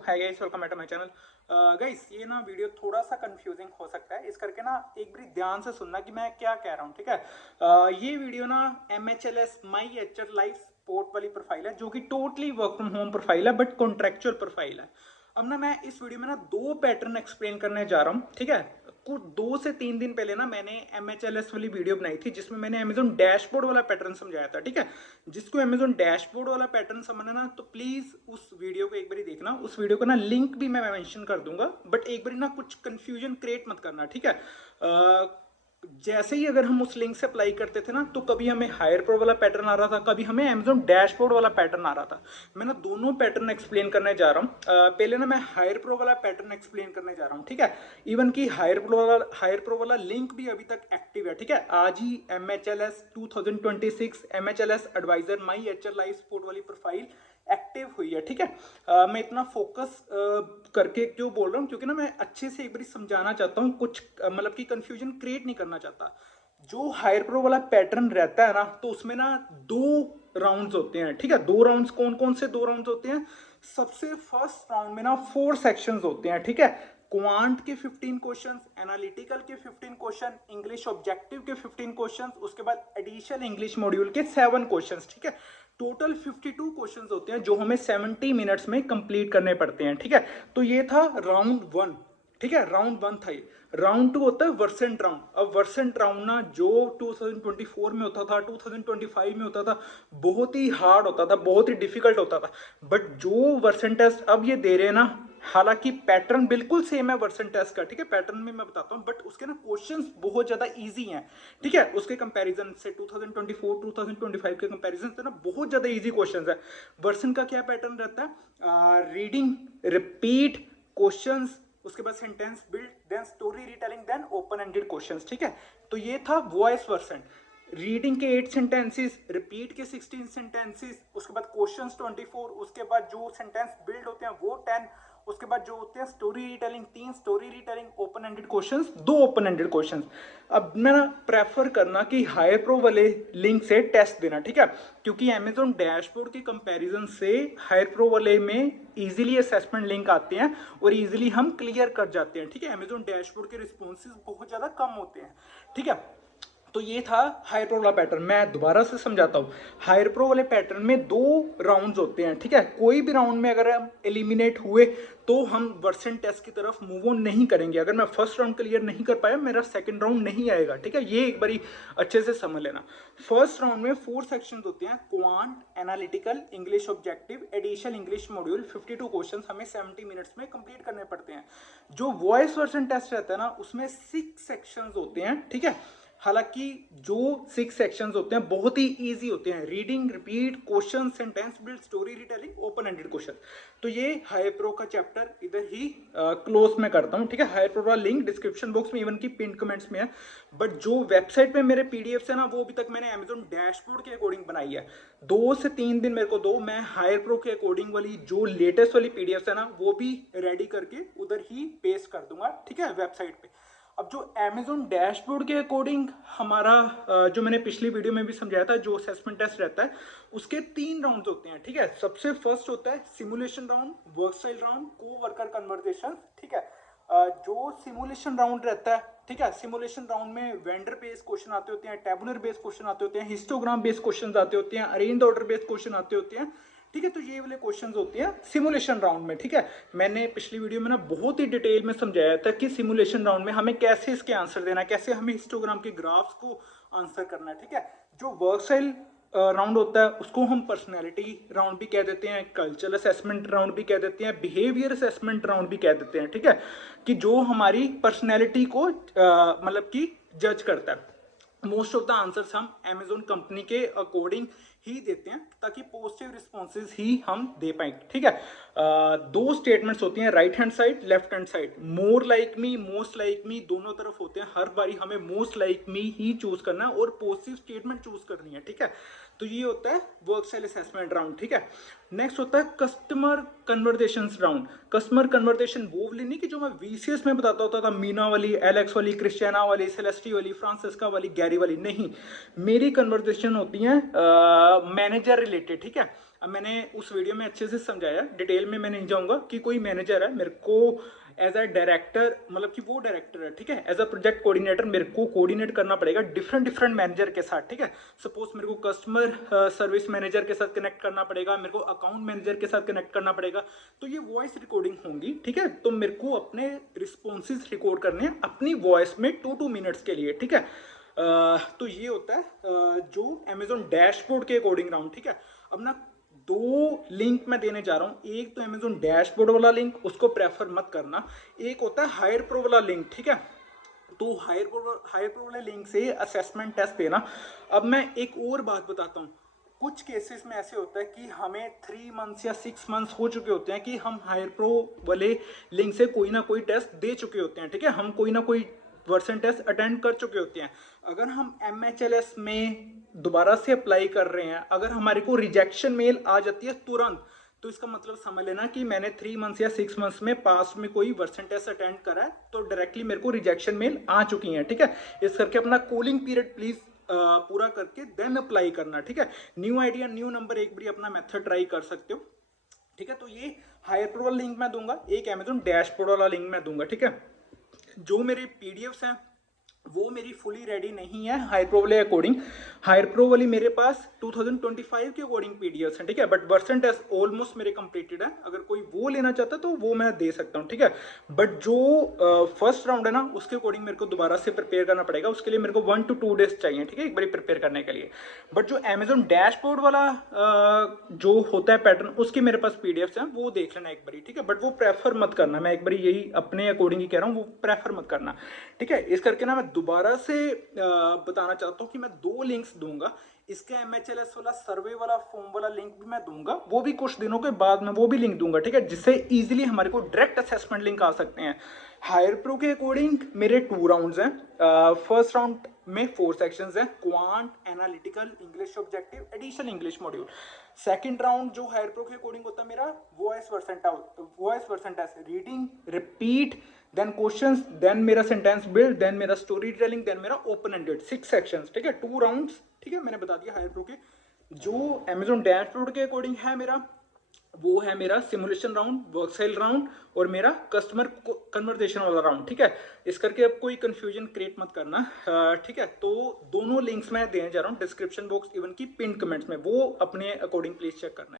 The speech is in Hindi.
Hi guys, welcome back to my channel. Guys, ये ना वीडियो थोड़ा सा कंफ्यूजिंग हो सकता है, इस करके ना एक बारी ध्यान से सुनना कि मैं क्या कह रहा हूँ। ठीक है। ये वीडियो ना MHLS माई एचआर लाइफ स्पोर्ट वाली प्रोफाइल है, जो कि totally work from home profile है, बट कॉन्ट्रेक्चुअल प्रोफाइल है। अब ना मैं इस वीडियो में ना दो पैटर्न एक्सप्लेन करने जा रहा हूँ। ठीक है। कुछ 2 से 3 दिन पहले ना मैंने MHLS वाली वीडियो बनाई थी, जिसमें मैंने अमेजोन डैशबोर्ड वाला पैटर्न समझाया था। ठीक है। जिसको अमेजोन डैशबोर्ड वाला पैटर्न समझना ना, तो प्लीज उस वीडियो को एक बार देखना। उस वीडियो का ना लिंक भी मैं मेंशन कर दूंगा, बट एक बार ना कुछ कंफ्यूजन क्रिएट मत करना। ठीक है। जैसे ही अगर हम उस लिंक से अप्लाई करते थे ना, तो कभी हमें हायर प्रो वाला पैटर्न आ रहा था, कभी हमें अमेजोन डैशबोर्ड वाला पैटर्न आ रहा था। मैं ना दोनों पैटर्न एक्सप्लेन करने जा रहा हूँ। पहले ना मैं हायर प्रो वाला पैटर्न एक्सप्लेन करने जा रहा हूँ। ठीक है। इवन की हायर प्रो वाला लिंक भी अभी तक एक्टिव है। ठीक है। आज ही MHLS 2026 MHLS एडवाइजर माई एचआर लाइफ स्पोर्ट वाली प्रोफाइल एक्टिव हुई है। ठीक है। मैं इतना फोकस करके क्यों बोल रहा हूँ, क्योंकि ना मैं अच्छे से एक बार समझाना चाहता हूँ, कुछ मतलब कि कंफ्यूजन क्रिएट नहीं करना चाहता। जो हायर प्रो वाला पैटर्न रहता है ना, तो उसमें ना दो राउंड्स होते हैं। ठीक है। दो राउंड्स कौन कौन से दो राउंड्स होते हैं? सबसे फर्स्ट राउंड में ना 4 सेक्शंस होते हैं। ठीक है। क्वांट के 15 क्वेश्चंस, एनालिटिकल के 15 क्वेश्चन, इंग्लिश ऑब्जेक्टिव के 15 क्वेश्चंस, उसके बाद एडिशनल इंग्लिश मॉड्यूल के 7 क्वेश्चंस। ठीक है। टोटल 52 क्वेश्चंस होते हैं, जो हमें 70 मिनट्स में कंप्लीट करने पड़ते हैं। ठीक है। तो ये था राउंड 1। ठीक है। राउंड 1 था ये। राउंड 2 होता है वर्सेंट राउंड। अब वर्सेंट राउंड ना जो 2024 में होता था, 2025 में होता था, बहुत ही हार्ड होता था, बहुत ही डिफिकल्ट होता था। बट जो वर्सेंट टेस्ट अब ये दे रहे हैं ना, हालांकि पैटर्न बिल्कुल सेम है वर्सेंट टेस्ट का। ठीक है। पैटर्न में मैं बताता हूँ, बट उसके ना क्वेश्चंस बहुत ज्यादा इजी हैं। ठीक है। उसके कंपैरिजन से 2024 2025 के कंपैरिजन से ना बहुत ज्यादा इजी क्वेश्चंस है। वर्सन का क्या पैटर्न रहता है? रीडिंग, रिपीट, क्वेश्चंस, उसके बाद sentence build, then story retelling, then open ended questions. ठीक है। तो ये था वॉइस वर्सन। रीडिंग के 8 सेंटेंसेस, रिपीट के 16 सेंटेंसेस, उसके बाद क्वेश्चंस 24, उसके बाद जो सेंटेंस बिल्ड होते हैं वो 10, उसके बाद जो होते हैं story retelling 3 story retelling, open ended questions 2 open ended questions. अब मैं ना प्रेफर करना कि हायर प्रो वाले लिंक से टेस्ट देना। ठीक है। क्योंकि अमेजोन डैशबोर्ड के कंपैरिजन से हायर प्रो वाले में इजीली असेसमेंट लिंक आते हैं और इजीली हम क्लियर कर जाते हैं। ठीक है। अमेजोन डैशबोर्ड के रिस्पॉन्सेज बहुत ज्यादा कम होते हैं। ठीक है। तो ये था हायर प्रो वाला पैटर्न। मैं दोबारा से समझाता हूँ। हायर प्रो वाले पैटर्न में 2 राउंड्स होते हैं। ठीक है। कोई भी राउंड में अगर हम एलिमिनेट हुए, तो हम वर्सन टेस्ट की तरफ मूव ऑन नहीं करेंगे। अगर मैं फर्स्ट राउंड क्लियर नहीं कर पाया, मेरा सेकंड राउंड नहीं आएगा। ठीक है। ये एक बारी अच्छे से समझ लेना। फर्स्ट राउंड में 4 सेक्शंस होते हैं, quant, analytical, English objective, additional English module, 52 questions हमें 70 मिनट्स में कंप्लीट करने पड़ते हैं। जो वॉइस वर्सन टेस्ट रहता है ना, उसमें 6 सेक्शंस होते हैं। ठीक है। हालांकि जो 6 सेक्शंस होते हैं बहुत ही इजी होते हैं। Reading, repeat, question, sentence build, story retelling, open ended question. तो ये हायर प्रो का चैप्टर इधर ही क्लोज में करता हूँ। ठीक है। हायर प्रो का लिंक डिस्क्रिप्शन बॉक्स में, इवन की पिन कमेंट्स में है। बट जो वेबसाइट पे मेरे पीडीएफ है ना, वो अभी तक मैंने अमेजोन डैशबोर्ड के अकॉर्डिंग बनाई है। 2 से 3 दिन मेरे को दो, मैं हायर प्रो के अकॉर्डिंग वाली जो लेटेस्ट वाली पीडीएफ है ना, वो भी रेडी करके उधर ही पेस्ट कर दूंगा। ठीक है। वेबसाइट पे। अब जो अमेजोन डैशबोर्ड के अकॉर्डिंग हमारा जो मैंने पिछली वीडियो में भी समझाया था, जो असेसमेंट टेस्ट रहता है, उसके 3 राउंड्स होते हैं। ठीक है। सबसे फर्स्ट होता है simulation round, work style round, को वर्कर कन्वर्सेशन। ठीक है। जो सिमुलेशन राउंड रहता है, ठीक है, सिमुलेशन राउंड में वेंडर बेस्ड क्वेश्चन आते होते हैं, टेबुलर बेस्ड क्वेश्चन आते होते हैं, हिस्टोग्राम बेस्ड क्वेश्चन आते होते हैं, अरेंज ऑर्डर बेस्ड क्वेश्चन आते होते हैं। ठीक है। तो ये वाले क्वेश्चंस होते हैं सिमुलेशन राउंड में। ठीक है। मैंने पिछली वीडियो में ना बहुत ही डिटेल में समझाया था कि सिमुलेशन राउंड में हमें कैसे इसके आंसर देना है, कैसे हमें हिस्टोग्राम के ग्राफ्स को आंसर करना है। ठीक है। जो वर्क स्टाइल राउंड होता है, उसको हम पर्सनैलिटी राउंड भी कह देते हैं, कल्चरल असेसमेंट राउंड भी कह देते हैं, बिहेवियर असेसमेंट राउंड भी कह देते हैं। ठीक है। कि जो हमारी पर्सनैलिटी को मतलब कि जज करता है। मोस्ट ऑफ द आंसर्स हम अमेजोन कंपनी के अकॉर्डिंग ही देते हैं, ताकि पॉजिटिव रिस्पॉन्सेज ही हम दे पाए। ठीक है। 2 स्टेटमेंट्स होती हैं, right hand side, left hand side. More like me, most like me, दोनों तरफ होते हैं। हर बारी हमें मोस्ट लाइक मी ही चूज करना है और पॉजिटिव स्टेटमेंट चूज करनी है। ठीक है। तो ये होता है वर्क स्टाइल असेसमेंट राउंड। ठीक है। नेक्स्ट होता है customer conversation round. Customer conversation वो वाली नहीं कि जो मैं VCS में बताता होता था, मीना वाली, एलेक्स वाली, क्रिस्टियाना वाली, सेलेस्टी वाली, फ्रांसिस्का वाली, गैरी वाली। नहीं, मेरी कन्वर्सेशन होती है मैनेजर रिलेटेड। ठीक है। अब मैंने उस वीडियो में अच्छे से समझाया, डिटेल में मैं नहीं जाऊंगा कि कोई मैनेजर है, मेरे को एज अ डायरेक्टर, मतलब कि वो डायरेक्टर है, ठीक है, एज अ प्रोजेक्ट कोऑर्डिनेटर मेरे को कोऑर्डिनेट करना पड़ेगा डिफरेंट डिफरेंट मैनेजर के साथ, ठीक है। सपोज मेरे को कस्टमर सर्विस मैनेजर के साथ कनेक्ट करना पड़ेगा, मेरे को अकाउंट मैनेजर के साथ कनेक्ट करना पड़ेगा, तो ये वॉइस रिकॉर्डिंग होंगी, ठीक है। तो मेरे को अपने रिस्पॉन्सेज रिकॉर्ड करने हैं अपनी वॉइस में 2 मिनट्स के लिए, ठीक है। तो ये होता है जो अमेजोन डैशबोर्ड के अकॉर्डिंग राउंड, ठीक है। अब ना 2 लिंक मैं देने जा रहा हूँ, एक तो अमेजोन डैशबोर्ड वाला लिंक, उसको प्रेफर मत करना, एक होता है हायर प्रो वाला लिंक, ठीक है। तो हायर प्रो वाले लिंक से असेसमेंट टेस्ट देना। अब मैं एक और बात बताता हूँ, कुछ केसेस में ऐसे होता है कि हमें 3 मंथ्स या 6 मंथ्स हो चुके होते हैं कि हम हायर प्रो वाले लिंक से कोई ना कोई टेस्ट दे चुके होते हैं, ठीक है, हम कोई ना कोई वर्सन टेस्ट अटेंड कर चुके होते हैं। अगर हम MHLS में दोबारा से अप्लाई कर रहे हैं, अगर हमारे को रिजेक्शन मेल आ जाती है तुरंत, तो इसका मतलब समझ लेना कि मैंने 3 मंथ्स या 6 मंथ्स में पास्ट में कोई वर्सन टेस्ट अटेंड करा है, तो डायरेक्टली मेरे को रिजेक्शन मेल आ चुकी है, ठीक है। इस करके अपना कूलिंग पीरियड प्लीज पूरा करके देन अप्लाई करना, ठीक है। न्यू आईडी न्यू नंबर एक बार अपना मेथड ट्राई कर सकते हो, ठीक है। तो ये हायर प्रो वाला लिंक मैं दूंगा, एक अमेजोन डैशबोर्ड वाला लिंक मैं दूंगा, ठीक है। जो मेरे पीडीएफ्स हैं वो मेरी फुली रेडी नहीं है हायर प्रो वाले अकॉर्डिंग, हायर प्रो वाली मेरे पास 2025 के अकॉर्डिंग पीडीएफ्स हैं, ठीक है। बट वर्सन टेस्ट ऑलमोस्ट मेरे कंप्लीटेड है, अगर कोई वो लेना चाहता है तो वो मैं दे सकता हूँ, ठीक है। बट जो फर्स्ट राउंड है ना, उसके अकॉर्डिंग मेरे को दोबारा से प्रिपेयर करना पड़ेगा, उसके लिए मेरे को 1 to 2 डेज चाहिए, ठीक है, एक बार प्रिपेयर करने के लिए। बट जो अमेजोन डैशबोर्ड वाला जो होता है पैटर्न, उसके मेरे पास पीडीएफ्स हैं, वो देख लेना एक बार, ठीक है। बट वो प्रेफर मत करना, मैं एक बार यही अपने अकॉर्डिंग ही कह रहा हूँ, वो प्रेफर मत करना, ठीक है। इस करके ना मैं दोबारा से बताना चाहता हूँ कि मैं 2 लिंक्स दूंगा, इसके MHLS वाला सर्वे वाला फॉर्म वाला लिंक भी मैं दूंगा, वो भी कुछ दिनों के बाद मैं वो भी लिंक दूंगा, ठीक है, जिससे इजीली हमारे को डायरेक्ट असेसमेंट लिंक आ सकते हैं। हायर प्रो के अकॉर्डिंग मेरे 2 राउंड्स हैं, फर्स्ट राउंड में 4 सेक्शंस हैं, quant, analytical, English objective, additional English module. Second round जो हायर प्रो के अकॉर्डिंग होता है मेरा voice version test, reading, repeat, then questions, then मेरा सेंटेंस बिल्ड, देन मेरा स्टोरी टेलिंग, देन मेरा ओपन एंडेड, 6 सेक्शंस, ठीक है, 2 राउंड्स, ठीक है, मैंने बता दिया हायर प्रो के। जो अमेजोन डैशबोर्ड के अकॉर्डिंग है मेरा, वो है मेरा सिमुलेशन राउंड, वर्कसेल राउंड और मेरा कस्टमर कन्वर्सेशन वाला राउंड, ठीक है। इस करके अब कोई कंफ्यूजन क्रिएट मत करना, ठीक है। तो दोनों लिंक्स मैं देने जा रहा हूँ डिस्क्रिप्शन बॉक्स, इवन की पिन कमेंट्स में, वो अपने अकॉर्डिंग प्लीज चेक करना है।